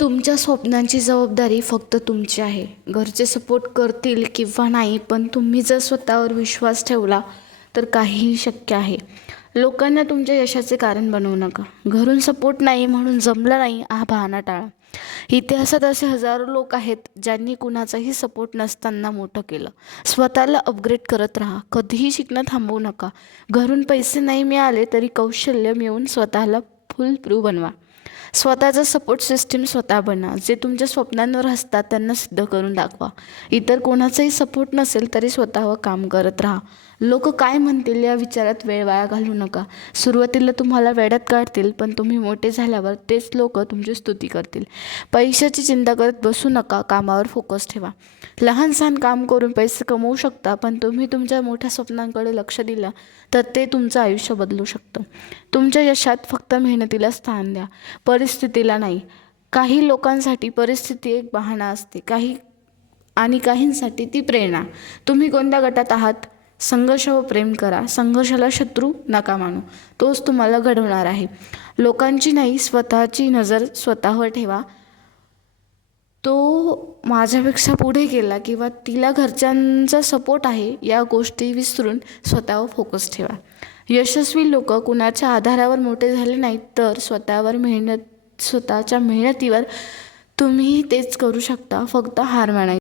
तुमच्या स्वप्नांची जबाबदारी फक्त तुमची आहे. घरचे सपोर्ट करतील किंवा नाही, पण तुम्ही जर स्वतःवर विश्वास ठेवला तर काहीही शक्य आहे. लोकांना तुमच्या यशाचे कारण बनवू नका. घरून सपोर्ट नाही म्हणून जमलं नाही हा बहाणा टाळा. इतिहासात असे हजारो लोक आहेत ज्यांनी कुणाचाही सपोर्ट नसताना मोठं केलं. स्वतःला अपग्रेड करत राहा. कधीही शिकणं थांबवू नका. घरून पैसे नाही मिळाले तरी कौशल्य मिळवून स्वतःला फुल प्रूव्ह बनवा. स्वतःचं सपोर्ट सिस्टीम स्वतः बना. जे तुमच्या स्वप्नांवर हसतात त्यांना सिद्ध करून दाखवा. इतर कोणाचाही सपोर्ट नसेल तरी स्वतःवर काम करत राहा. लोक काय म्हणतील या विचारात वेळ वाया घालवू नका. सुरुवातीला तुम्हाला वेड्यात काढतील, पण तुम्ही मोठे झाल्यावर तेच लोक तुमची स्तुती करतील. पैशाची चिंता करत बसू नका. कामावर फोकस ठेवा. लहान सहान काम करून पैसे कमवू शकता, पण तुम्ही तुमच्या मोठ्या स्वप्नांकडे लक्ष दिलं तर ते तुमचं आयुष्य बदलू शकतं. तुमच्या यशात फक्त मेहनतीला स्थान द्या, परिस्थितीला नाही. काही लोकांसाठी परिस्थिती एक बहाणा असते, काहींसाठी ती प्रेरणा. तुम्ही कोणत्या गटात आहात? संघर्ष व प्रेम करा. संघर्षाला शत्रू नका मानू. तोच तुम्हाला घडवणार आहे. लोकांची नाही, स्वतःची नजर स्वतःवर ठेवा. तो माझ्यापेक्षा पुढे गेला किंवा तिला घरच्यांचा सपोर्ट आहे या गोष्टी विसरून स्वतःवर फोकस ठेवा. यशस्वी लोक कुणाच्या आधारावर मोठे झाले नाहीत, तर स्वतःच्या मेहनतीवर. तुम्ही तेच करू शकता. फक्त हार मानायची